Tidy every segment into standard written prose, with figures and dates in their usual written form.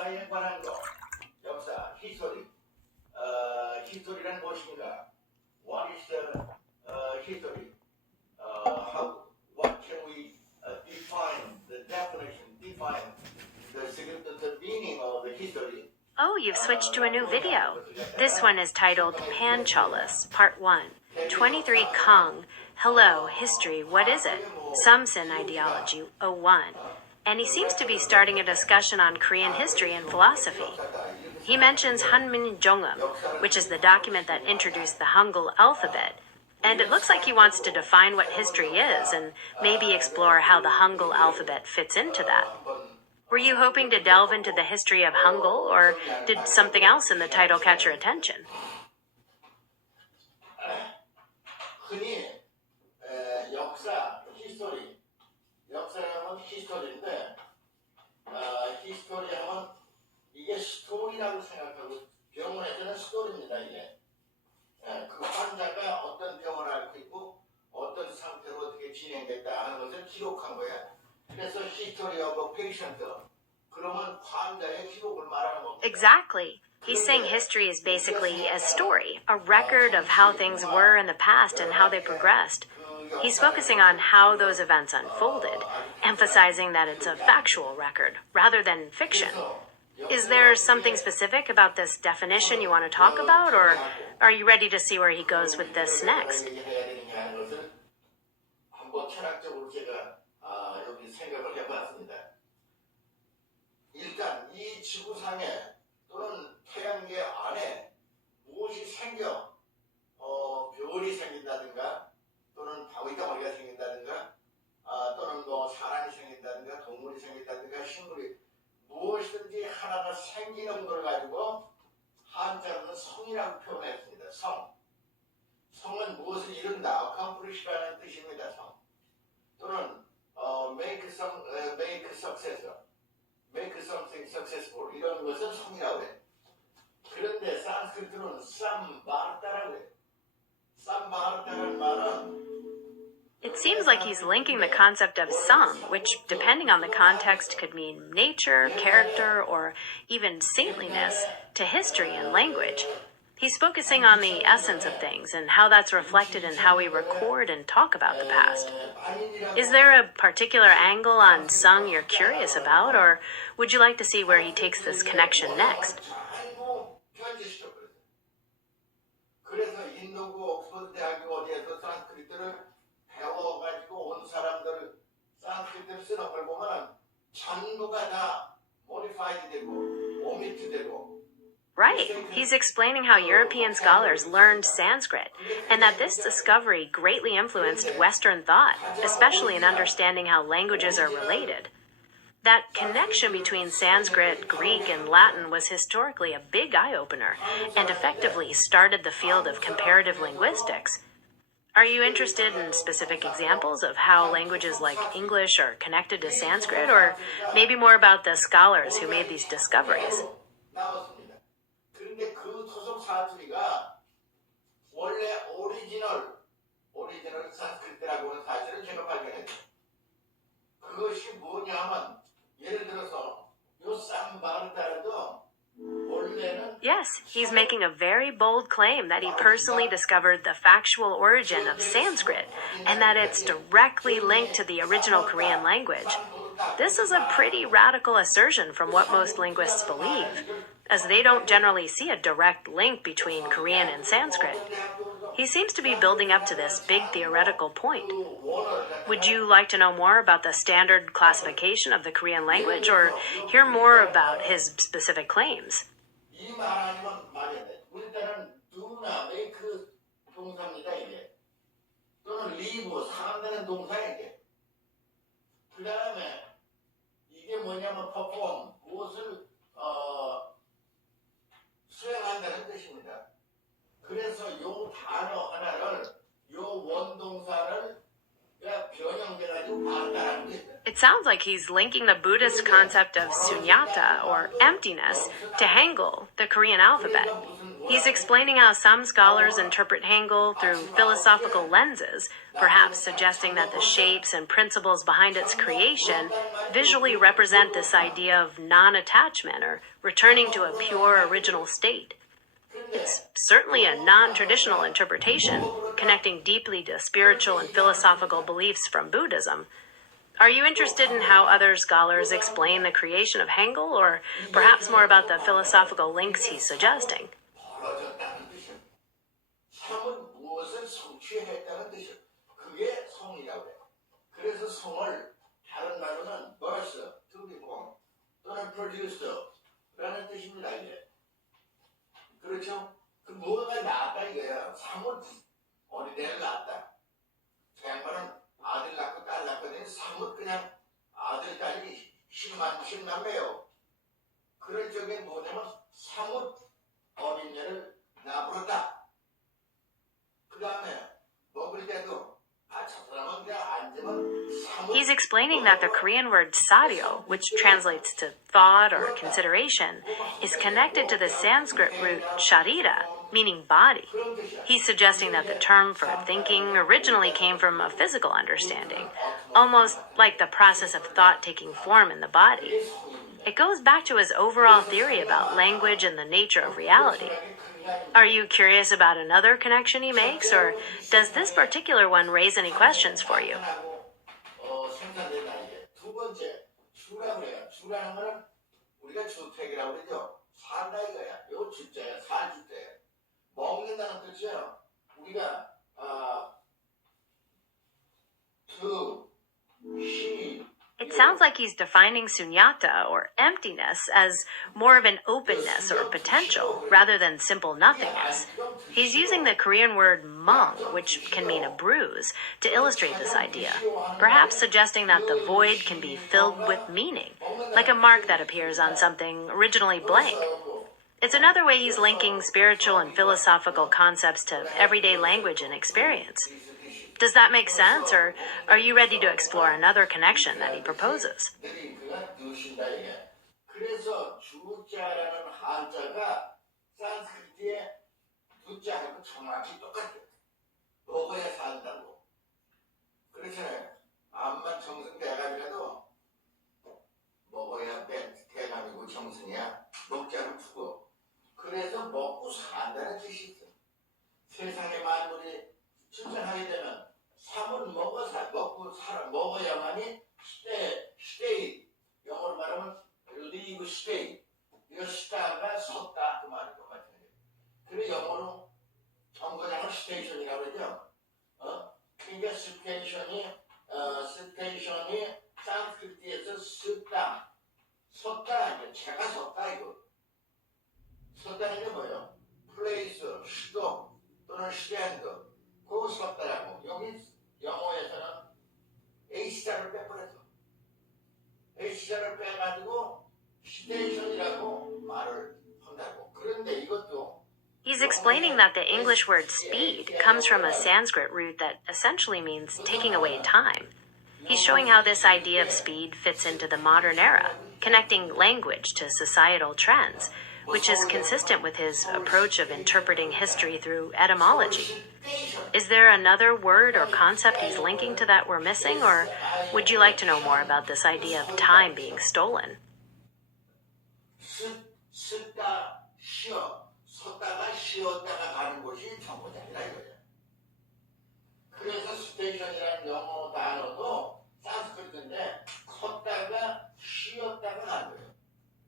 역사에 관한 거, 역사, history. history란 무엇인가? What is the history? What can we define the meaning of the history? Oh, you've switched to a new video. This one is titled Panchalas, Part 1. 23 Kong. Hello, History, what is it? Samson Ideology, 01. And he seems to be starting a discussion on Korean history and philosophy. He mentions Hanmin Jongum, which is the document that introduced the Hangul alphabet. And it looks like he wants to define what history is and maybe explore how the Hangul alphabet fits into that. Were you hoping to delve into the history of Hangul, or did something else in the title catch your attention? 흔히 역사, 역사하면 히스토리인데 히스토리하면 이게 스토리라고 생각하고 병원에서는 스토리입니다. 이게 그 환자가 어떤 병을 앓고 있고 어떤 상태로 어떻게 진행됐다 하는 것을 기록한 거야. 그래서 history of a patient. 그러면 환자의 기록을 말하는 겁니다. Exactly. He's saying history is basically a story, a record of how things were in the past and how they progressed. He's focusing on how those events unfolded, emphasizing that it's a factual record rather than fiction. Is there something specific about this definition you want to talk about, or are you ready to see where he goes with this next? 한번 철학적으로 제가 여기 생각을 해봤습니다. 일단 이 지구상에 또는 태양계 안에 무엇이 생겨 별이 생긴다든가 또는 바위덩어리가 생긴다든가 또는 뭐 사람이 생긴다든가 동물이 생긴다든가 식물이 무엇이든지 하나가 생기는 걸 가지고 한자로는 성이라고 표현했습니다. 성은 무엇을 이룬다, accomplish라는 뜻입니다. 성 또는 make something successful 이런 것은 성이라고 해. 그런데 산스크리트는 삼바르타라고 해. 삼바르타라는 말은 It seems like he's linking the concept of sang, which, depending on the context, could mean nature, character, or even saintliness, to history and language. He's focusing on the essence of things and how that's reflected in how we record and talk about the past. Is there a particular angle on sang you're curious about, or would you like to see where he takes this connection next? 그래서 인도고 옥스퍼드 대학교 어디에서 산스크리트를 배워가지고 온 사람들 산스크리트를 쓰는 걸 보면 전부가 다 modified 되고 omit 되고. Right. He's explaining how European scholars learned Sanskrit, and that this discovery greatly influenced Western thought, especially in understanding how languages are related. That connection between Sanskrit, Greek, and Latin was historically a big eye-opener, and effectively started the field of comparative linguistics. Are you interested in specific examples of how languages like English are connected to Sanskrit, or maybe more about the scholars who made these discoveries? 그런데 그 토속 사투리가 원래 오리지널 산스크리트라고 하는 사실을 제가 발견했죠. 그것이 뭐냐면 예를 들어서 요 쌈바르타라도 원래는 Yes, he's making a very bold claim that he personally discovered the factual origin of Sanskrit and that it's directly linked to the original Korean language. This is a pretty radical assertion from what most linguists believe, as they don't generally see a direct link between Korean and Sanskrit. He seems to be building up to this big theoretical point. Would you like to know more about the standard classification of the Korean language, or hear more about his specific claims? 이 말 아니면 말해야 돼. 일단은 do나 make 동사입니다 이게. 또는 live 사람되는 동사야 이게. 그 다음에 이게 뭐냐면 perform 무엇을 수행한다는 뜻입니다. 그래서 요 단어 하나를 요 원동사를 변형돼가지고 바르다라는 게 있어요. It sounds like he's linking the Buddhist concept of sunyata, or emptiness, to Hangul, the Korean alphabet. He's explaining how some scholars interpret Hangul through philosophical lenses, perhaps suggesting that the shapes and principles behind its creation visually represent this idea of non-attachment or returning to a pure original state. It's certainly a non-traditional interpretation, connecting deeply to spiritual and philosophical beliefs from Buddhism. Are you interested in how other scholars explain the creation of Hangul, or perhaps more about the philosophical links he's suggesting? 벌어졌다는 뜻이에요. 성은 무엇을 성취했다는 뜻이에요. 그게 성이라고 해요. 그래서 성을 다른 말로는 birth, to be born, 또는 produce라는 뜻입니다. 이게. 그렇죠? 그 무엇가 낳았다 이거야. 사물 어린애를 낳았다. 양반은 아들 낳고 딸 낳거든요. 사물 그냥 아들 딸이 10만 배요. 그럴 적에 뭐냐면 사물 어린애를 낳아버렸다. 그 다음에 먹을 때도 저 사람은 그냥 앉으면 사물. He's explaining that the Korean word saryo, which translates to thought or consideration, is connected to the Sanskrit root sharira, meaning body. He's suggesting that the term for thinking originally came from a physical understanding, almost like the process of thought taking form in the body. It goes back to his overall theory about language and the nature of reality. Are you curious about another connection he makes, or does this particular one raise any questions for you? 생산된다 이게. 두 번째, 주라고 해요. 주라는 거는 우리가 주택이라고 그러죠. 산다 이거야. 요 주자야, 살 주택. 먹는다는 뜻이에요. 우리가 It sounds like he's defining sunyata, or emptiness, as more of an openness or potential, rather than simple nothingness. He's using the Korean word mung, which can mean a bruise, to illustrate this idea, perhaps suggesting that the void can be filled with meaning, like a mark that appears on something originally blank. It's another way he's linking spiritual and philosophical concepts to everyday language and experience. Does that make sense, or are you ready to explore another connection that he proposes? 그래서 주자라는 한자가 산스크리트의 주자하고 정확히 똑같아요. 먹어야 산다고. 그렇잖아요. 암만 정승대가지라도 먹어야 대감이고 정승이야. 먹자를 푸고. 그래서 먹고 산다는 뜻이 있어. 세상의 만물이 출생하게 되면 삶을 먹어야만이 stay. 영어로 말하면 live stay. 이거 sta가 섰다 그 말인 것 같아요. 그래 영어로 정거장을 스테이션이라고 그러죠. 그러니까 스테이션이 산스크리트에서 섰다, 제가 섰다 이거. 섰다는 게 뭐예요? place, 수도 또는 stand. 그거 섰다라고. 여기 영어에서는 H자를 빼버렸어. H자를 빼가지고 스테이션이라고 말을 한다고. 그런데 이것도 He's explaining that the English word speed comes from a Sanskrit root that essentially means taking away time. He's showing how this idea of speed fits into the modern era, connecting language to societal trends, which is consistent with his approach of interpreting history through etymology. Is there another word or concept he's linking to that we're missing, or would you like to know more about this idea of time being stolen? 섰다가 쉬었다가 가는 곳이 정거장이라 이거예요. 그래서 스테이션이라는 영어 단어도 산스크리트인데 섰다가 쉬었다가 가는 거예요.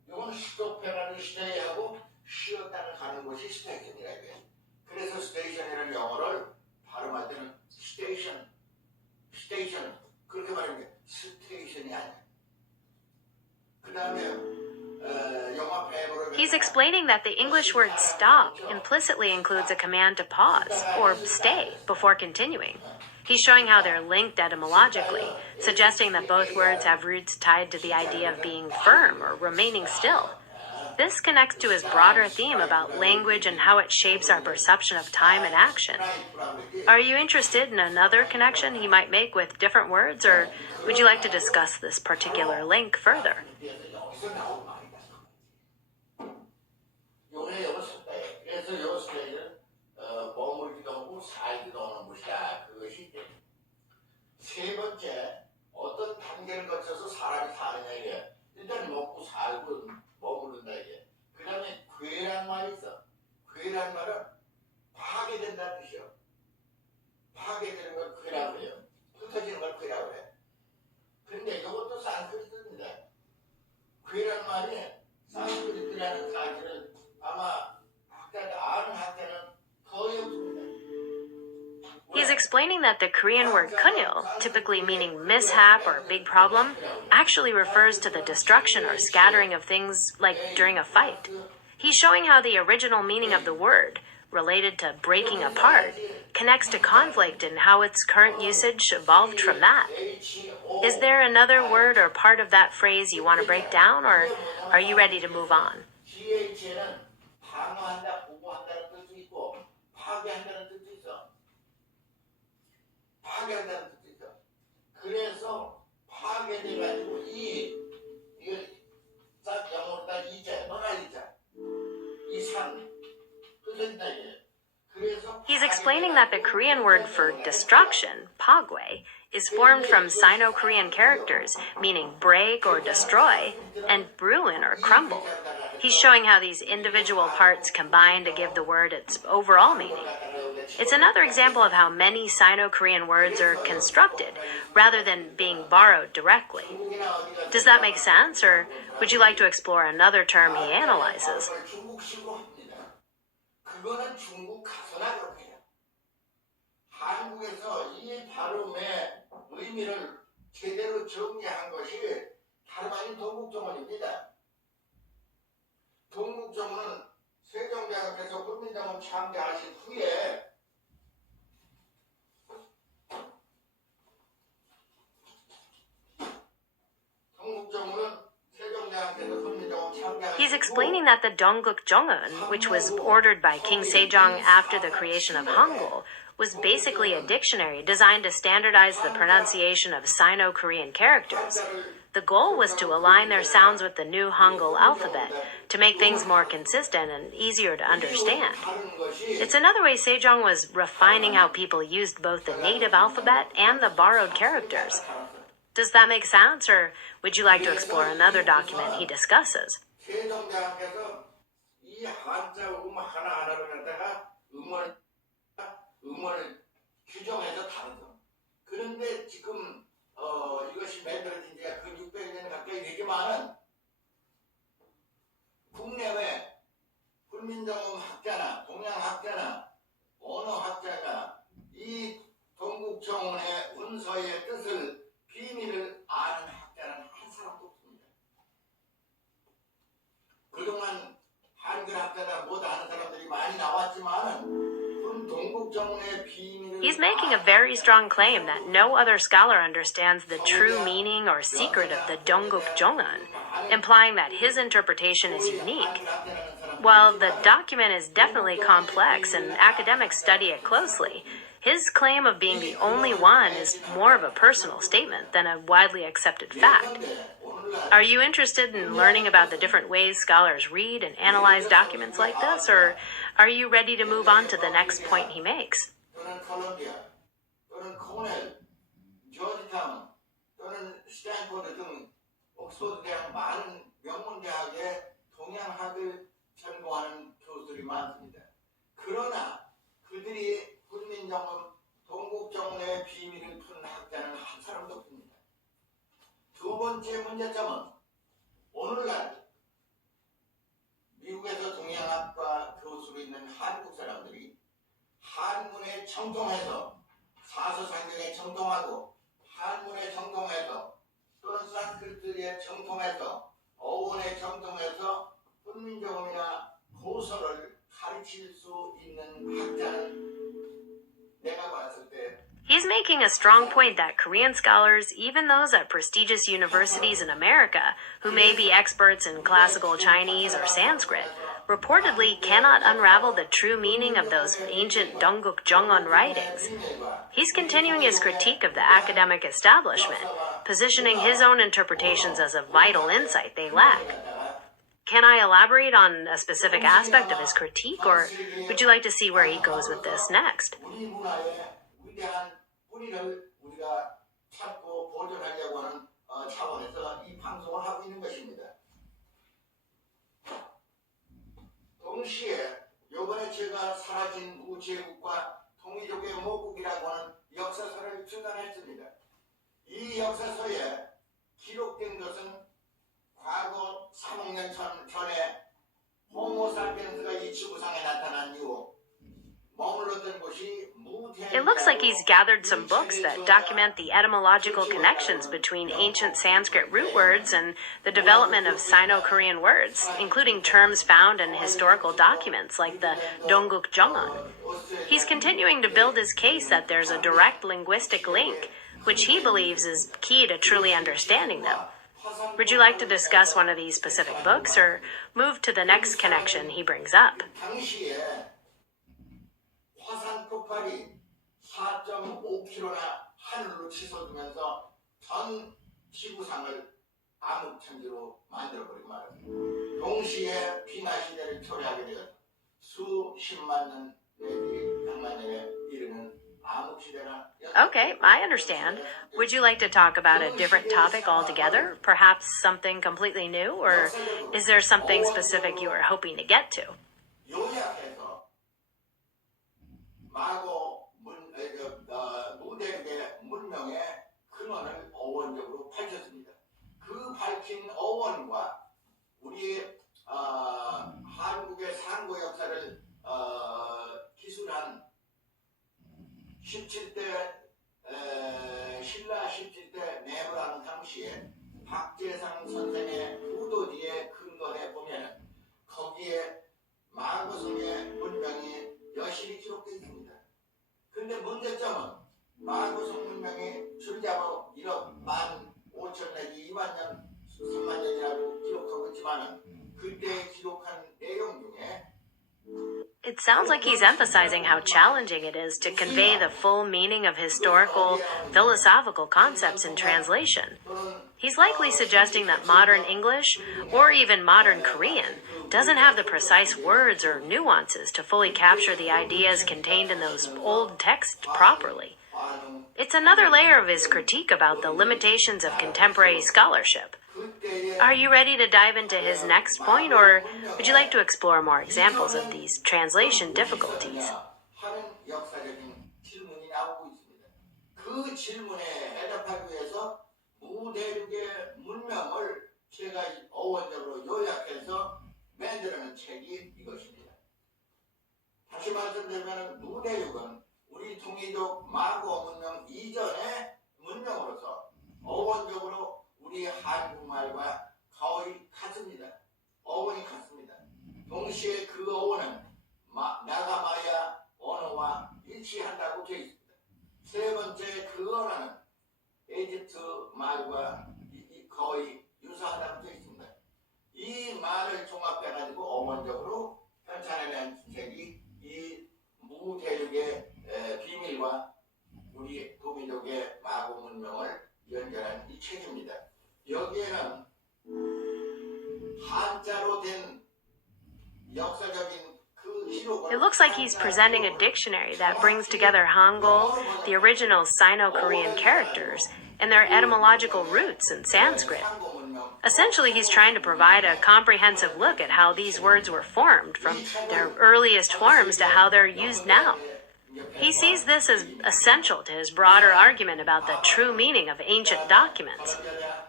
이건 스톱해가지고 스테이하고 쉬었다가 가는 곳이 스테이션이라 이거예요. 그래서 스테이션이라는 영어를 발음할 때는 스테이션 그렇게 말하는 게 스테이션이 아니에요. 그 다음에 He's explaining that the English word stop implicitly includes a command to pause or stay before continuing. He's showing how they're linked etymologically, suggesting that both words have roots tied to the idea of being firm or remaining still. This connects to his broader theme about language and how it shapes our perception of time and action. Are you interested in another connection he might make with different words, or would you like to discuss this particular link further? 그래서 explaining that the Korean word kunil, typically meaning mishap or big problem, actually refers to the destruction or scattering of things like during a fight. He's showing how the original meaning of the word, related to breaking apart, connects to conflict and how its current usage evolved from that. Is there another word or part of that phrase you want to break down, or are you ready to move on? GH에는 방어한다, 보호한다는 뜻도 있고 파괴한다는 뜻도 있어. 파괴한다는 뜻도 있어. 그래서 파괴돼가지고 이거 딱 영어로 딱 이자, 너나 이자, 이산 뜻인다 이게. He's explaining that the Korean word for destruction, pagwe, is formed from Sino-Korean characters, meaning break or destroy, and ruin or crumble. He's showing how these individual parts combine to give the word its overall meaning. It's another example of how many Sino-Korean words are constructed, rather than being borrowed directly. Does that make sense, or would you like to explore another term he analyzes? 그거는 중국 가서나 그렇게 해요. 한국에서 이 발음의 의미를 제대로 정리한 것이 다름 아닌 동국정원입니다. 동국정원은 세종대왕께서 훈민정음 창제하신 후에 동국정원은 He's explaining that the Dongguk Jongun, which was ordered by King Sejong after the creation of Hangul, was basically a dictionary designed to standardize the pronunciation of Sino-Korean characters. The goal was to align their sounds with the new Hangul alphabet to make things more consistent and easier to understand. It's another way Sejong was refining how people used both the native alphabet and the borrowed characters. Does that make sense, or would you like to explore another document he discusses? 세종대왕께서 이 한자 하나하나를 갖다가 음원을 규정해서 다루죠. 그런데 지금 이것이 만들어진 지가 그 600년 가까이 되지만은 국내외 훈민정음 학자나 동양학자나 언어학자가 이 동국정원의 문서의 뜻을 비밀을 아는 학자는 한 사람도 없습니다. 그동안 한글 학자다 못 아는 사람들이 많이 나왔지만은 동국정원의 비밀을 He's making a very strong claim that no other scholar understands the true meaning or secret of the Dongguk Jongun, implying that his interpretation is unique. While the document is definitely complex and academics study it closely, his claim of being the only one is more of a personal statement than a widely accepted fact. Are you interested in learning about the different ways scholars read and analyze documents like this, or are you ready to move on to the next point he makes? 또는 콜롬비아, 또는 코넬, 조지타운, 또는 스탠포드 등 옥스퍼드 대학 많은 명문 대학에 동양학을 전공하는 교수들이 많습니다. 그러나 그들이 훈민정음, 동국정원의 비밀을 푼 학자는 한 사람도 없습니다. 두 번째 문제점은 오늘날 미국에서 동양학과 교수로 있는 한국 사람들이 한문에 정통해서 사서상경에 정통하고 한문에 정통해서 또는 산스크리트에 정통해서 어원에 정통해서 훈민정음이나 고서를 가르칠 수 있는 학자는 내가 봤을 때 He's making a strong point that Korean scholars, even those at prestigious universities in America, who may be experts in classical Chinese or Sanskrit, reportedly cannot unravel the true meaning of those ancient Dongguk Jongun writings. He's continuing his critique of the academic establishment, positioning his own interpretations as a vital insight they lack. Can I elaborate on a specific aspect of his critique, or would you like to see where he goes with this next? 우리 문화의 위대한 뿌리를 우리가 찾고 보존하려고 하는 차원에서 이 방송을 하고 있는 것입니다. 동시에 이번에 제가 사라진 우제국과 통일족의 모국이라고 하는 역사서를 출간했습니다. 이 역사서에 기록된 것은 과거 3억 년 전에 호모사피엔스가 이 지구상에 나타난 이후 머물렀던 곳이 무대 It looks like he's gathered some books that document the etymological connections between ancient Sanskrit root words and the development of Sino-Korean words, including terms found in historical documents like the Dongguk Jongon. He's continuing to build his case that there's a direct linguistic link, which he believes is key to truly understanding them. Would you like to discuss one of these specific books or move to the next connection he brings up? 당시에 화산 폭발이 4.5km나 하늘로 치솟으면서 전 지구상을 암흑천지로 만들어버리고 말합니다. 동시에 비나 시대를 초래하게 되었다. 수십만 년 내지 백만 년에 이르는 암흑시대나. Okay, I understand. Would you like to talk about a different topic altogether? Perhaps something completely new? Or is there something specific you were hoping to get to? 요약해서 마고 무대의 문명의 근원을 어원적으로 밝혔습니다. 그 밝힌 어원과 우리 한국의 상고 역사를 기술한 17대 신라 17대 매불하는 당시에 박재상 선생의 부도지에 근거해 보면 거기에 마고성의 문명이 여실히 기록되어 있습니다. 근데 문제점은 마고성 문명이 줄잡아 1억 15,000 내지 2만 년, 3만 년이라고 기록하고 있지만은 그때 기록한 내용 중에 It sounds like he's emphasizing how challenging it is to convey the full meaning of historical, philosophical concepts in translation. He's likely suggesting that modern English, or even modern Korean, doesn't have the precise words or nuances to fully capture the ideas contained in those old texts properly. It's another layer of his critique about the limitations of contemporary scholarship. Are you ready to dive into his next point, or would you like to explore more examples of these translation difficulties? 하는 역사적인 질문이 나오고 있습니다. 그 질문에 대답하기 위해서 무대륙의 문명을 제가 어원적으로 요약해서 만들어낸 책이 이것입니다. 다시 말씀드리면 무대륙은 우리 동이족 마고 문명 이전의 문명으로서 어원적으로 우리 한국말과 거의 같습니다. 어원이 같습니다. 동시에 그 어원은 나가마야 언어와 일치한다고 되어 있습니다. 세 번째 그 언어는 에집트 말과 거의 유사하다고 되어 있습니다. 이 말을 종합해가지고 어원적으로 편찬해낸 책이 이 무대륙의 비밀과 우리 도민족의 마고 문명을 연결한 이 책입니다. 여기에는 한자로 된 역사적인 그 기록을 It looks like he's presenting a dictionary that brings together Hangul, the original Sino-Korean characters, and their etymological roots in Sanskrit. Essentially, he's trying to provide a comprehensive look at how these words were formed, from their earliest forms to how they're used now. He sees this as essential to his broader argument about the true meaning of ancient documents.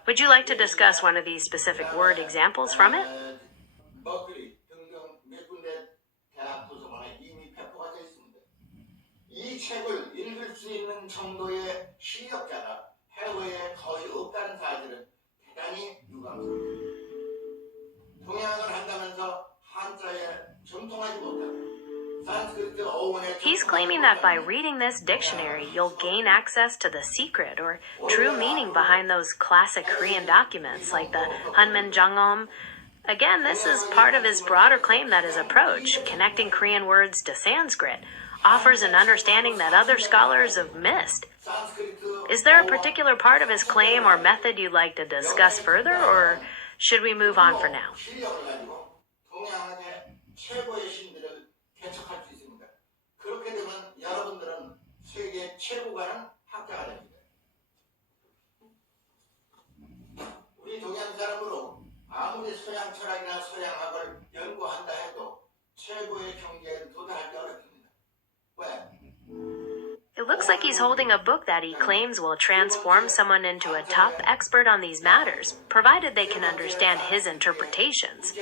Would you like to discuss one of these specific word examples from it? 머클리 등등 몇 군데 대학 도서관에 이미 배포가 되어 있습니다. 이 책을 읽을 수 있는 정도의 실력자가 해외에 거의 없다는 사실은 대단히 유감스럽습니다. 동양을 한다면서 한자에 정통하지 못하고 He's claiming that by reading this dictionary, you'll gain access to the secret or true meaning behind those classic Korean documents like the Hanmin Jangom. Again, this is part of his broader claim that his approach, connecting Korean words to Sanskrit, offers an understanding that other scholars have missed. Is there a particular part of his claim or method you'd like to discuss further, or should we move on for now? 개척할 수 있습니다. 그렇게 되면 여러분들은 세계 최고가는 학자가 됩니다. 우리 동양 사람으로 아무리 서양 철학이나 서양학을 연구한다 해도 최고의 경지에 도달하기 어렵습니다. 왜? It looks looks like he's holding a book that he claims will transform someone into a top expert on these matters, provided they can understand his interpretations.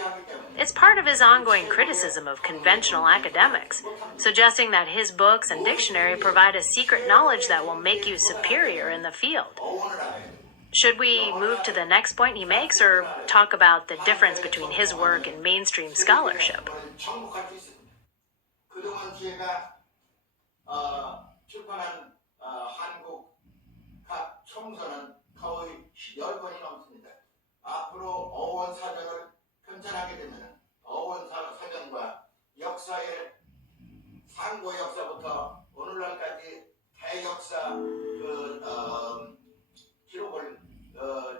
It's part of his ongoing criticism of conventional academics, suggesting that his books and dictionary provide a secret knowledge that will make you superior in the field. Should we move to the next point he makes, or talk about the difference between his work and mainstream scholarship? 그동안 제가 출판한 한국 각 총서는 거의 10권이 넘습니다. 앞으로 어원 사전을 편찬하게 되면 어원 사전과 역사의 상고 역사부터 오늘날까지 대역사 기록을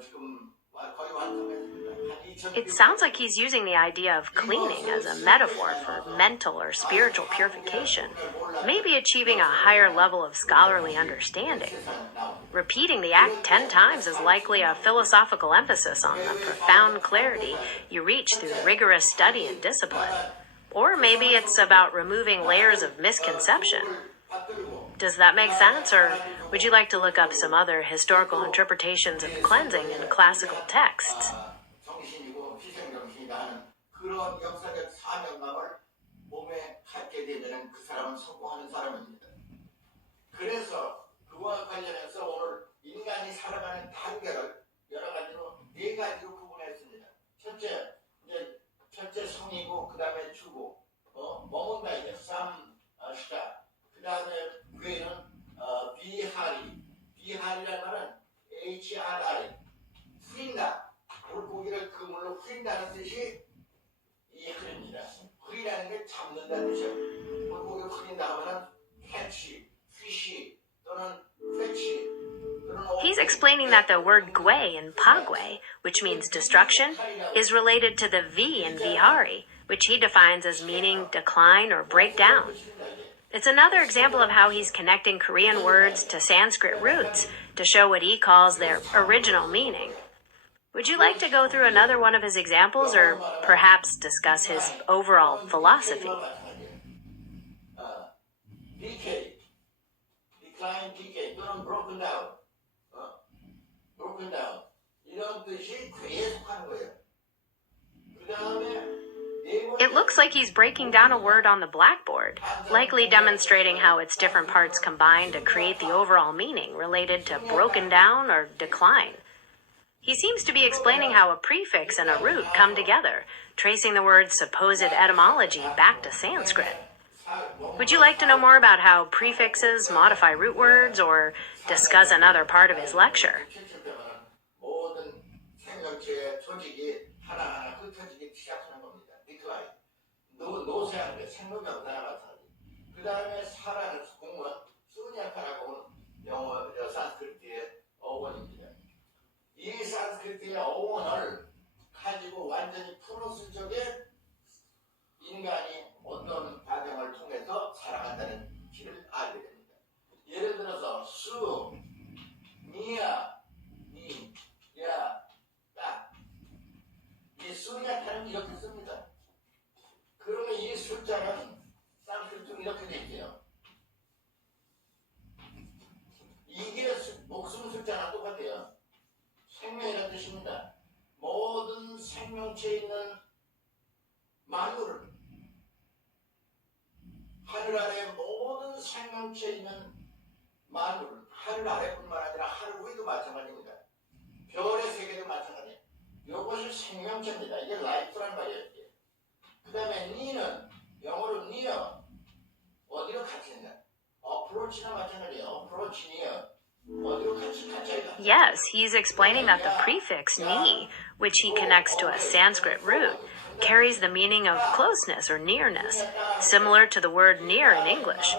지금 거의 완성했습니다. It sounds like he's using the idea of cleaning as a metaphor for mental or spiritual purification, maybe achieving a higher level of scholarly understanding. Repeating the act 10 times is likely a philosophical emphasis on the profound clarity you reach through rigorous study and discipline. Or maybe it's about removing layers of misconception. Does that make sense, or would you like to look up some other historical interpretations of cleansing in classical texts? 정신이고 희생정신이다 하는 그런 역사적 사명감을 몸에 갖게 되면 그 사람은 성공하는 사람입니다. 그래서 그와 관련해서 오늘 인간이 살아가는 단계를 여러 가지로 4가지로 구분했습니다. 첫째 성이고 그 다음에 주고 머문다 이제 쌈시다. 그 다음에 괴는 비하리라는 말은 HRI 후린다. 물고기를 그물로 후린다는 뜻이 이 흐릅니다. 흐리라는 게 잡는다는 뜻이에요. 물고기를 흐린다 하면은 캐치, 피시 또는 패치. He's explaining that the word gwe in pagwe, which means destruction, is related to the V in vihari, which he defines as meaning decline or break down. It's another example of how he's connecting Korean words to Sanskrit roots to show what he calls their original meaning. Would you like to go through another one of his examples, or perhaps discuss his overall philosophy? Decay, decline, decay 또는 broken down, broken down 이런 뜻이 괴에 속하는 거예요. 그 다음에 It looks like he's breaking down a word on the blackboard, likely demonstrating how its different parts combine to create the overall meaning related to broken down or decline. He seems to be explaining how a prefix and a root come together, tracing the word's supposed etymology back to Sanskrit. Would you like to know more about how prefixes modify root words, or discuss another part of his lecture? 모든 생명체의 조직이 하나하나 흩어지기 시작하는 겁니다. decline, 노쇠하는 게 생명이 없다나 마찬가지. 그 다음에 사라는 공은 수냐카라고 영어 산스크리트의 어원입니다. 이 산스크리트의 어원을 가지고 완전히 풀었을 적에 인간이 어떤 과정을 통해서 살아간다는 길을 알게 됩니다. 예를 들어서 수, 니야, 니, 야, 따. 이 수냐카는 이렇게 씁니다. 그러면 이 숫자는 산스크리트로 이렇게 돼 있어요. 이게 목숨 숫자랑 똑같아요. 생명이라는 뜻입니다. 모든 생명체에 있는 만물을, 하늘 아래 모든 생명체에 있는 만물을, 하늘 아래뿐만 아니라 하늘 위도 마찬가지입니다. 별의 세계도 마찬가지예요. 이것이 생명체입니다. 이게 라이프란 말이에요. 그 다음에 니는 영어로 니어 어디로 같이 있냐? 어프로치나 마찬가지예요. 어프로치 니어. Yes, he's explaining that the prefix ni, which he connects to a Sanskrit root, carries the meaning of closeness or nearness, similar to the word near in English.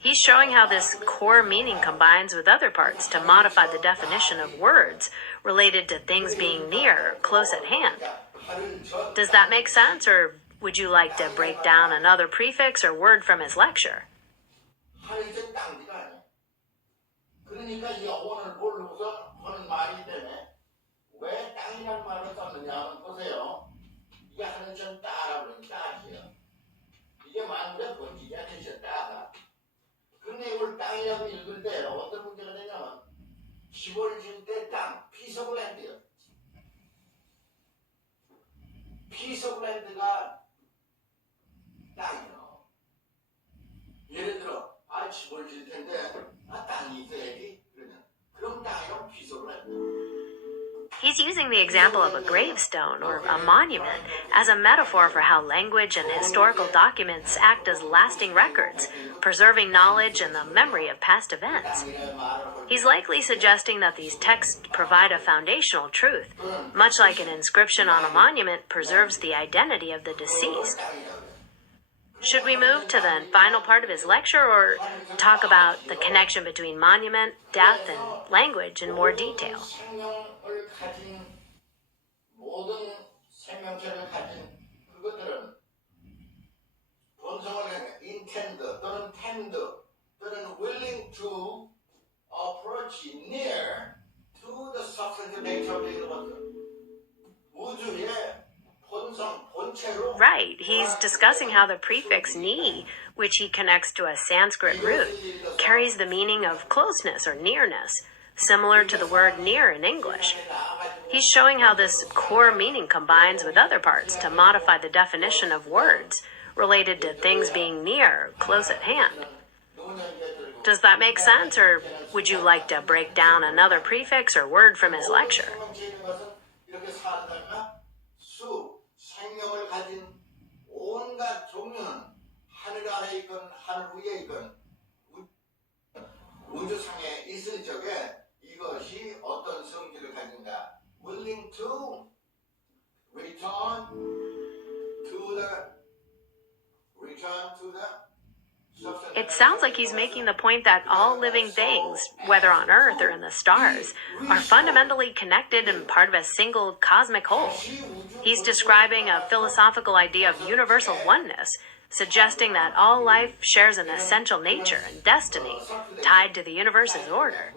He's showing how this core meaning combines with other parts to modify the definition of words related to things being near or close at hand. Does that make sense, or would you like to break down another prefix or word from his lecture? 그러니까 이 어원을 모르고서 하는 말이기 때문에 왜 땅이라는 말을 썼느냐 하면 보세요. 이게 하늘천 따라고 그러는 따지요. 이게 만물의 본질이야 뜻이야 따다. 근데 이걸 땅이라고 읽을 때 어떤 문제가 되냐면 집을 지을 때 땅, piece of land요. piece of land가 땅이요. 예를 들어 집을 지을 텐데 땅이 있어야지. 그러면 그럼 땅이랑 piece of land. He's using the example of a gravestone or a monument as a metaphor for how language and historical documents act as lasting records, preserving knowledge and the memory of past events. He's likely suggesting that these texts provide a foundational truth, much like an inscription on a monument preserves the identity of the deceased. Should we move to the final part of his lecture or talk about the connection between monument, death, and language in more detail? 생명을 가진 모든 생명체를 가진 그것들은 본성을 가진 intend 또는 tend 또는 willing to approach near to the substantive nature of the universe. 우주의 본성, 본체로. Right, he's discussing how the prefix ni, which he connects to a Sanskrit root, carries the meaning of closeness or nearness, similar to the word near in English. He's showing how this core meaning combines with other parts to modify the definition of words related to things being near, close at hand. Does that make sense, or would you like to break down another prefix or word from his lecture? 생명을 가진 온갖 종류는 하늘 아래 있건 하늘 위에 있건 우주상에 있을 적에 이것이 어떤 성질을 가진가? Willing to return to the It sounds like he's making the point that all living things, whether on Earth or in the stars, are fundamentally connected and part of a single cosmic whole. He's describing a philosophical idea of universal oneness, suggesting that all life shares an essential nature and destiny tied to the universe's order.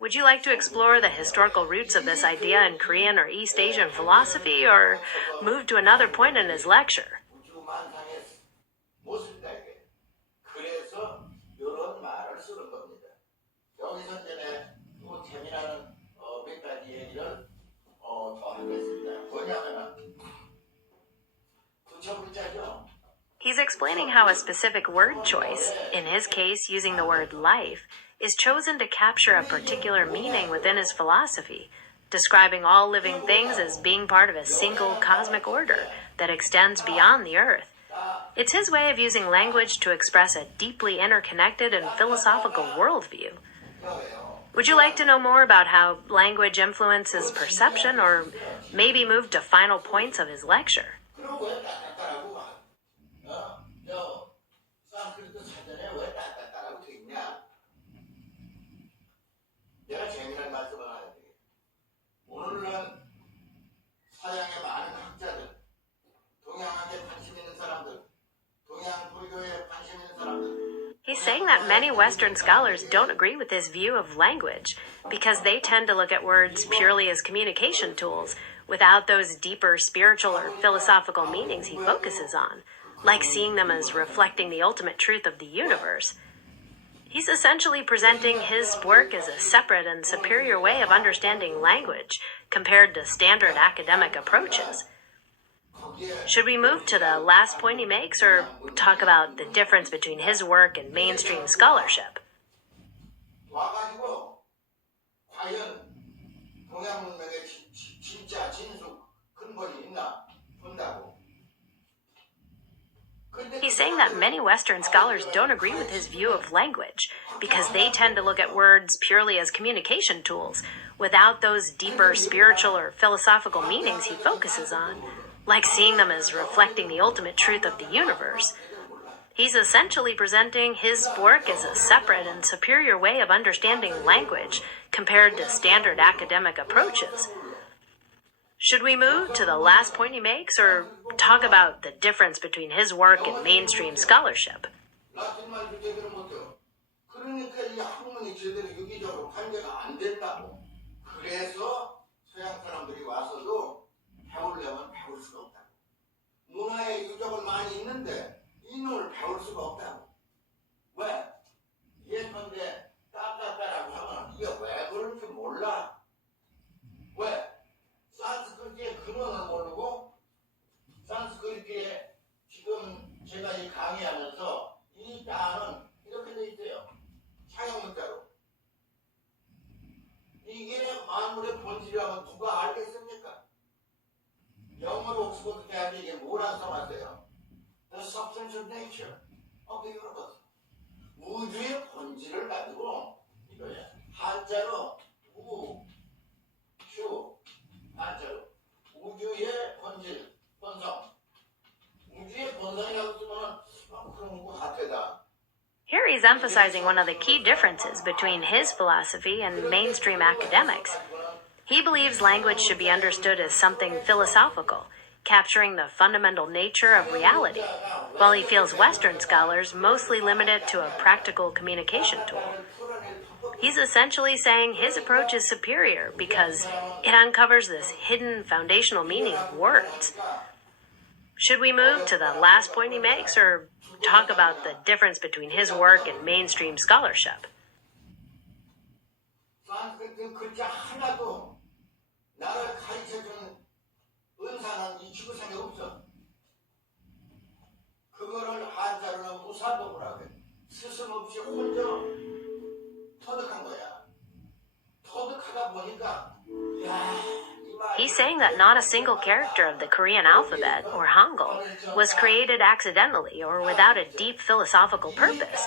Would you like to explore the historical roots of this idea in Korean or East Asian philosophy, or move to another point in his lecture? 여기서 이제 또 재미나는 몇 가지 얘기를 더 하겠습니다. 뭐냐면은 두 번째죠. He's explaining how a specific word choice, in his case using the word life, is chosen to capture a particular meaning within his philosophy, describing all living things as being part of a single cosmic order that extends beyond the earth. It's his way of using language to express a deeply interconnected and philosophical worldview. Would you like to know more about how language influences perception, or maybe move to final points of his lecture? 내가 재미난 말씀을 하는데 오늘날 서양의 많은 학자들, 동양학에 관심 있는 사람들, 동양 불교에 관심 있는 사람들. He's saying that many Western scholars don't agree with his view of language because they tend to look at words purely as communication tools without those deeper spiritual or philosophical meanings he focuses on, like seeing them as reflecting the ultimate truth of the universe. He's essentially presenting his work as a separate and superior way of understanding language compared to standard academic approaches. Should we move to the last point he makes, or talk about the difference between his work and mainstream scholarship? 와가지고 과연 동양 문명의 진짜 진수 근본이 있나 본다고. He's saying that many Western scholars don't agree with his view of language because they tend to look at words purely as communication tools without those deeper spiritual or philosophical meanings he focuses on, like seeing them as reflecting the ultimate truth of the universe. He's essentially presenting his work as a separate and superior way of understanding language compared to standard academic approaches. Should we move to the last point he makes, or talk about the difference between his work and mainstream scholarship? 그러니까 이 학문이 제대로 유기적으로 관계가 안 된다고. 그래서 서양 사람들이 와서도 배우려면 배울 수가 없다고. 문화의 유적은 많이 있는데 이놈을 배울 수가 없다고. 왜? 강의하면서 이 따는 이렇게 돼 있어요. 상형 문자로. 이게 만물의 본질이라면 누가 알겠습니까? 영어로 옥스퍼드 대학에 이게 뭐라고 써놨어요? The substance of nature of the universe. 우주의 본질을 가지고 이거야. 한자로 우, 슈, 한자로 우주의 본질, 본성. 우주의 본성이라고 쓰면은 그런 거 같아다. Here he's emphasizing one of the key differences between his philosophy and mainstream academics. He believes language should be understood as something philosophical, capturing the fundamental nature of reality, while he feels Western scholars mostly limit it to a practical communication tool. He's essentially saying his approach is superior because it uncovers this hidden foundational meaning of words. Should we move to the last point he makes, or talk about the difference between his work and mainstream scholarship? 산스크리트 글자 하나도 나를 가르쳐준 은사는 이 지구상에 없어. 그거를 한자로는 무사도라고 해. 스승없이 혼자 터득한 거야. 터득하다 보니까 He's saying that not a single character of the Korean alphabet, or Hangul, was created accidentally or without a deep philosophical purpose.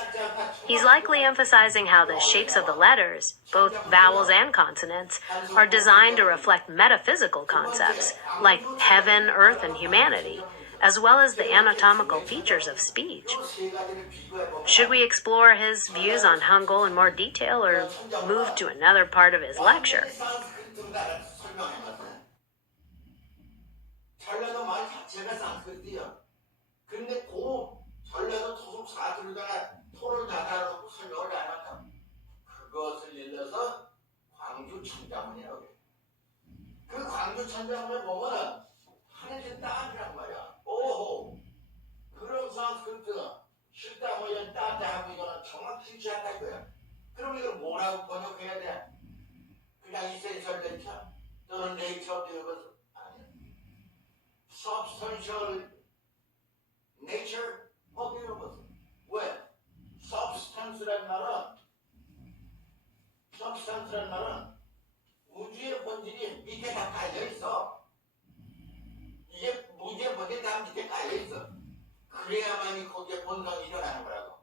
He's likely emphasizing how the shapes of the letters, both vowels and consonants, are designed to reflect metaphysical concepts, like heaven, earth, and humanity, as well as the anatomical features of speech. Should we explore his views on Hangul in more detail, or move to another part of his lecture? 전라도 말 자체가 산스크리트야. 근데 그 전라도 토속 사투리가 토를 닫아놓고 설명을 안 한다. 그것을 일러서 광주 천자문이라고 해. 그 광주 천자문에 보면은 하늘이 따뜻한 말이야. 오호. 그런 산스크리트 싫다 뭐 이런 따뜻하고 이거는 정확히 일치한다 이거야. 그럼 이걸 뭐라고 번역해야 돼? 그냥 이센셜 네이처 또는 네이처 이것을 substantial nature of the universe. 왜? substance란 말은 우주의 본질이 밑에 다 깔려 있어. 이게 우주의 본질이 다 밑에 깔려 있어. 그래야만이 거기에 본성이 일어나는 거라고.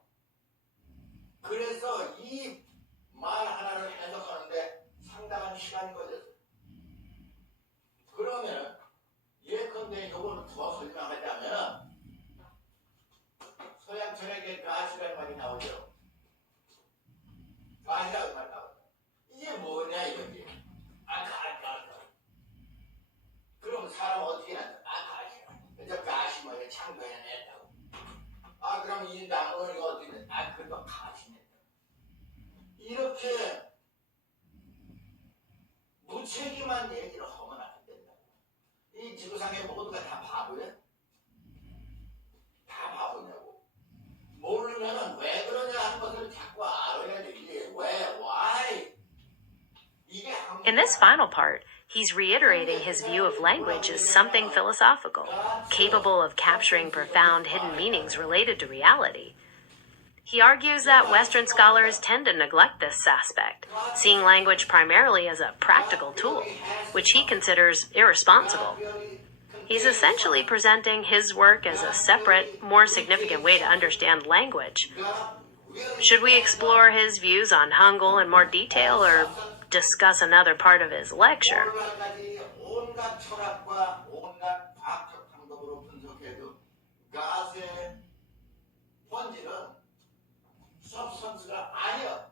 그래서 이 말 하나를 해석하는데 상당한 시간이 걸렸어. 그러면 예컨대 요거를 더 설명하자면 서양 철학에 가시라는 말이 나오죠. 가시라는 말이 나오죠. 이게 뭐냐 이거지. 가시. 그럼 사람 어떻게 하냐? 가시. 그래서 가시 뭐야 창조해냈다고. 그럼 이 나무는 이거 어떻게 돼? 그거 가시냈다. 이렇게 무책임한 얘기를 하면 안 된다. 이 지구상의 모두가 다 바보야? 다 바보냐고. 모르면은 왜 그러냐 하는 것을 자꾸 알아야 되지. 왜? Why? In this final part, he's reiterating his view of language as something philosophical, capable of capturing profound hidden meanings related to reality. He argues that Western scholars tend to neglect this aspect, seeing language primarily as a practical tool, which he considers irresponsible. He's essentially presenting his work as a separate, more significant way to understand language. Should we explore his views on Hangul in more detail, or discuss another part of his lecture? substance가 아니야.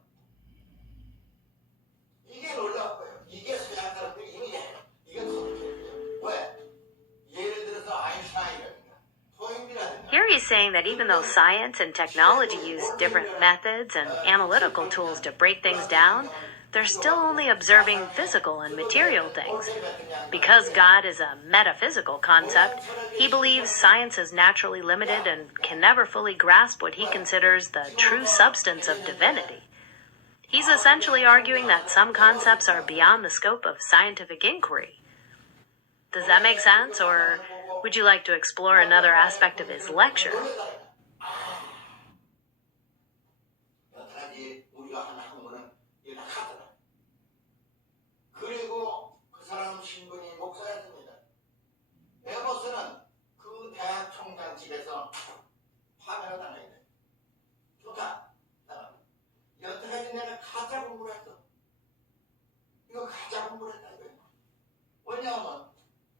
이게 놀라운 거예요. 이게 서양 사람들이 이게 더 놀라워요. 왜? 예를 들어서 아인슈타인이라든가 토인비라든가. Here he's saying that even though science and technology use different methods and analytical tools to break things down, they're still only observing physical and material things. Because God is a metaphysical concept, he believes science is naturally limited and can never fully grasp what he considers the true substance of divinity. He's essentially arguing that some concepts are beyond the scope of scientific inquiry. Does that make sense, or would you like to explore another aspect of his lecture? 식에서 파면을 당해야 돼. 좋다. 여태까지 내가 가짜 공부를 했어. 이거 가짜 공부를 했다 이거야. 왜냐하면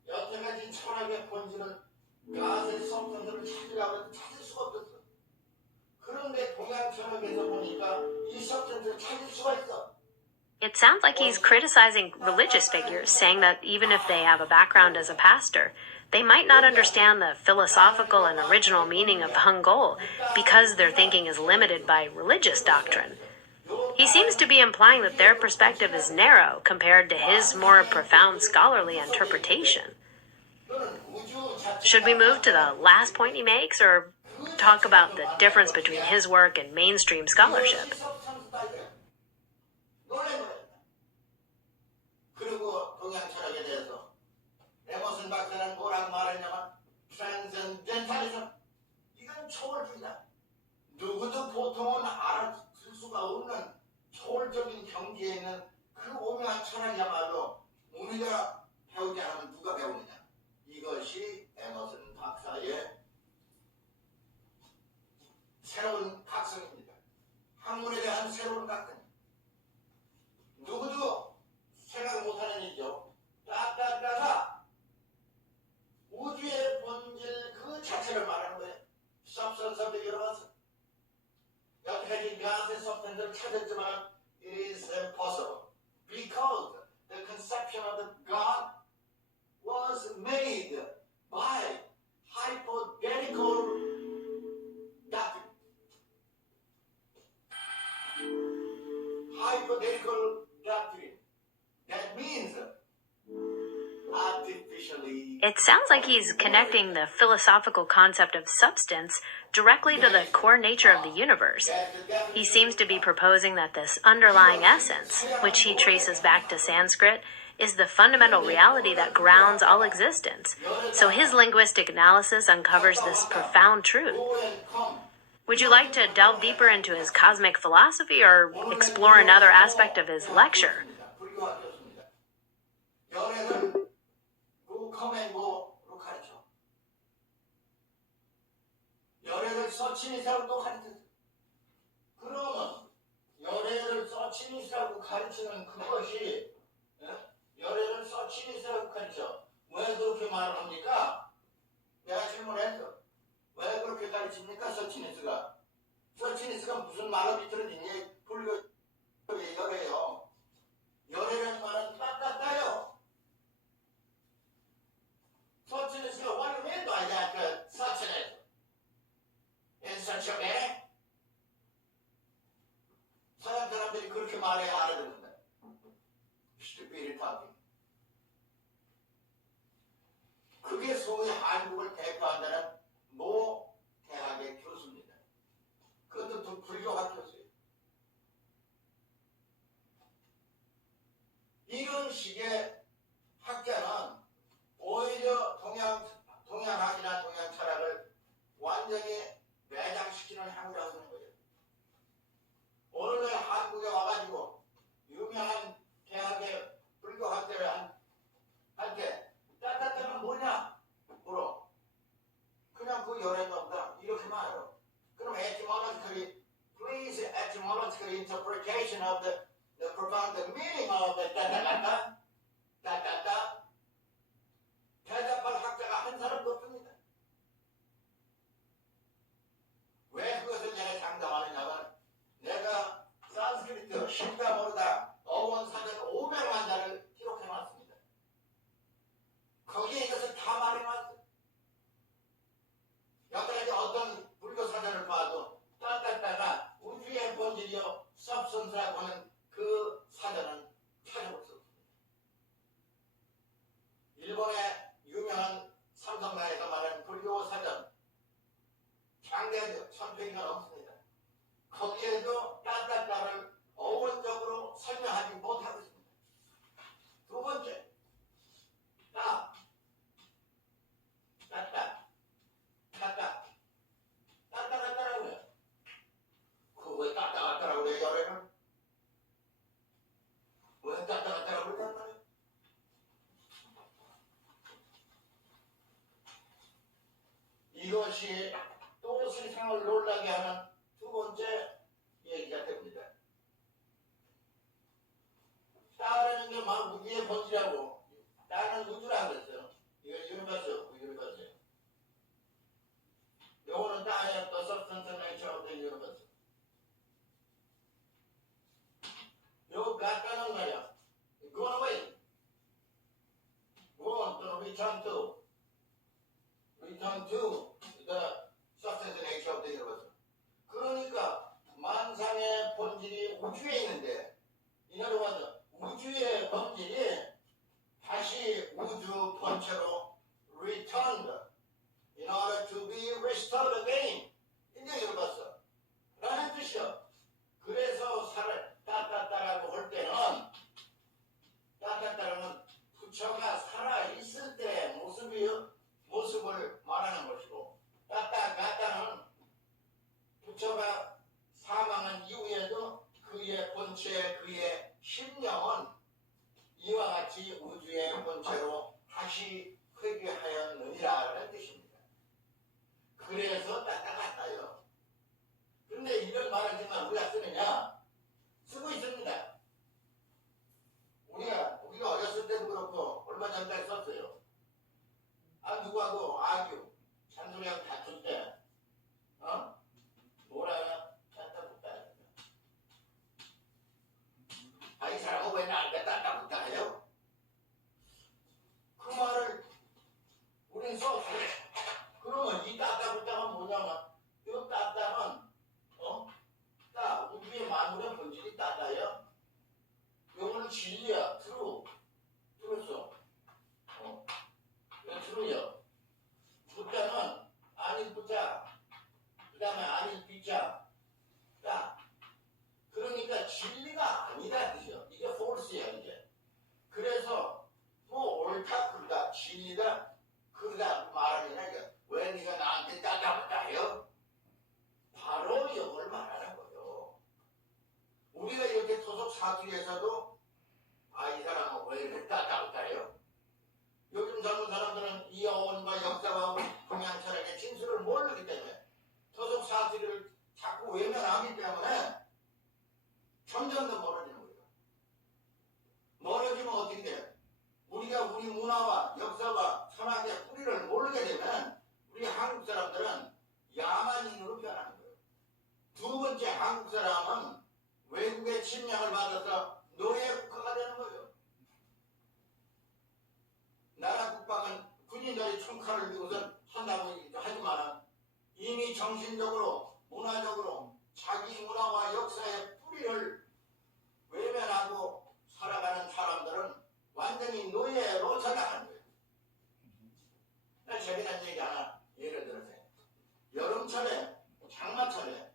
여태까지 철학의 본질은 가스의 성품들을 찾으라고 해도 찾을 수가 없었어. 그런데 동양 철학에서 보니까 이 성품들을 찾을 수가 있어. It sounds like he's criticizing religious figures, saying that even if they have a background as a pastor, they might not understand the philosophical and original meaning of Hangul because their thinking is limited by religious doctrine. He seems to be implying that their perspective is narrow compared to his more profound scholarly interpretation. Should we move to the last point he makes, or talk about the difference between his work and mainstream scholarship? 그리고 동양 철학에 대해서 에머슨 박사는 뭐라고 말했냐면 transcendentalism, 이건 초월주의다. 누구도 보통은 알아들 수가 없는 초월적인 경지에 있는 그 오묘한 철학이야말로 우리가 배우지 않으면 누가 배우느냐. 이것이 에머슨 박사의 새로운 각성입니다. 학문에 대한 새로운 각성. 누구도 생각 못하는 일이죠. 따따따가 우주의 본질 그 자체를 말하는 거예요. substance of the universe. 여태까지 가스의 substance를 찾았지만 it is impossible because the conception of the God was made by hypothetical doctrine. Hypothetical doctrine. That means artificially. It sounds like he's connecting the philosophical concept of substance directly to the core nature of the universe. He seems to be proposing that this underlying essence, which he traces back to Sanskrit, is the fundamental reality that grounds all existence. So his linguistic analysis uncovers this profound truth. Would you like to delve deeper into his cosmic philosophy or explore another aspect of his lecture? 열애를 루커맨고로 가르쳐. 열애를 서치니스라고 가르쳐. 그러면 열애를 서치니스라고 가르치는 그것이 열애를 서치니스라고 가르쳐. 왜 그렇게 말을 합니까? 내가 질문했어. 왜 그렇게 가르칩니까? 서치니스가. 서치니스가 무슨 말을 비틀어지니? 불교 열애요. 열애라는 말은 따따따요. 서치니스가 what do you mean by that? 서치니스. In such a way? 서양 사람들이 그렇게 말해야 알아듣는다. stupid talking. 그게 소위 한국을 대표한다는 모 대학의 교수입니다. 그것도 불교학 교수예요. 이런 식의 학자는 오히려 동양학이나 동양 철학을 완전히 매장시키는 향이라고 하는 거예요. 오늘날 한국에 와가지고 유명한 대학의 불교학자를 한테 따따따는 뭐냐 물어. 그냥 그 열애가 없다 이렇게 말해요. 그럼 etymologically, please etymological interpretation of the profound meaning of the 따따따따 따따따 대답할 학자가 한 사람도 없습니다. 왜 그것을 내가 장담하느냐면 내가 산스크리트 쉽다 모르다 어원사전 500만 자를 기록해놨습니다. 거기에 이것을 다 말해놨어요. 여태까지 어떤 불교 사전을 봐도 따따따가 우주의 본질이요 substance라고 하는 그 사전은 찾아볼 수 없습니다. 일본의 유명한 삼성가에서 말하는 불교 사전 장대하죠. 1000페이지가 넘습니다. 거기에도 따따따를 어원적으로 설명하지 못하고 있습니다. 두 번째, 따, 따따, 따따, 따따따따라고 해요. 그거 왜 따따따라고 해요, 열애는? 왜 따따따라고 그러단 말이에요? 이것이 이것이 또 세상을 놀라게 하는 두 번째 얘기가 됩니다. 따라는 게 막 우주의 본질이라고. 나는 우주라 그랬어요. 이거 유니버스, 유니버스. 요거는 따야 또 substance nature of the universe. 요 같다는 말이야. Go away. Go on to return to the substance nature of the universe. 그러니까 만상의 본질이 우주에 있는데, in other words, 우주의 본질이 다시 우주 본체로 returned in order to be restored again in the universe. 라는 뜻이요. 그래서 따따따라고 할 때는 따따따라는 부처가 살아있을 때 모습을 말하는 것이고, 따따가따는 부처가 사망한 이후에도 그의 본체, 그의 심령은 이와 같이 우주의 본체로 다시 회귀하였느니라는 뜻입니다. 그래서 따따갔다요. 그런데 이런 말을 정말 우리가 쓰느냐? 쓰고 있습니다. 우리가 어렸을 때도 그렇고 얼마 전까지 썼어요. 누구하고 아규, 찬소리하고 다툴 때, 뭐라 따따붙다. 이 사람은 왜 나한테 따따붙다 해요? 그 말을 우리는 썼어요. 그러면 이 따따붙다가 뭐냐면, 이 따따는 우주의 만물의 본질이 따따예요. 요거는 진리야, 트루소. 트루요. 부자는 아닌 부자, 그 다음에 아닌 비자, 따. 그러니까 진리가 아니다 뜻이요. 이게 false야 이제. 그래서 뭐 옳다 그르다, 진리다 그르다 말하느냐 이게. 왜 네가 나한테 따따붙다 해요? 바로 이걸 말하는 거예요. 우리가 이렇게 토속 사투리에서도 이 사람은 왜 이렇게 따따붙다 해요? 요즘 젊은 사람들은 이 어원과 역사와 동양 철학의 진수를 모르기 때문에 토속 사투리를 자꾸 외면하기 때문에 점점 더 멀어지는 거예요. 멀어지면 어떻게 돼? 우리가 우리 문화와 역사와 철학의 뿌리를 모르게 되면 우리 한국 사람들은 야만인으로 변하는 거예요. 두 번째, 한국 사람은 외국의 침략을 받아서 노예 국가가 되는 거예요. 나라 국방은 군인들이 총칼을 들고서 한다고 하지만 이미 정신적으로, 문화적으로 자기 문화와 역사의 뿌리를 외면하고 살아가는 사람들은 완전히 노예로 전락하는 거예요. 재미난 얘기 하나 예를 들어서 여름철에, 장마철에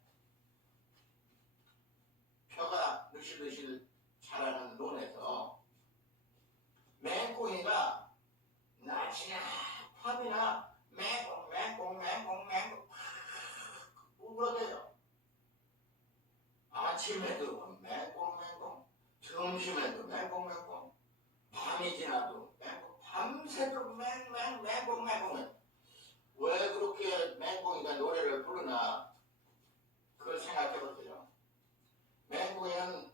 벼가 느실느실 자라는 논에서 맹꽁이가 낮이나 밤이나 맹꽁 울어대요. 아침에도 맹꽁, 점심에도 맹꽁, 밤이 지나도 맹꽁, 밤새도록 맹꽁. 왜 그렇게 맹꽁이가 노래를 부르나 그걸 생각해보세요. 맹꽁이는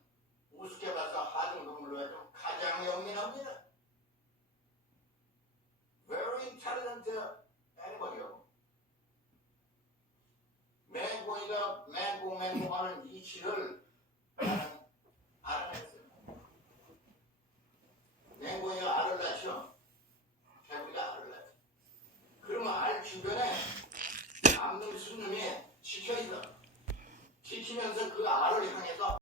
우습게 봐서 하등동물로 해도 가장 영민합니다. Very intelligent animal이요. 맹꽁이가 맹꽁 하는 이치를 나는 알아냈어요. 맹꽁이가 알을 낳죠. 개구리가 알을 낳죠. 그러면 알 주변에 암놈, 순놈이 지켜있어. 지키면서 그 알을 향해서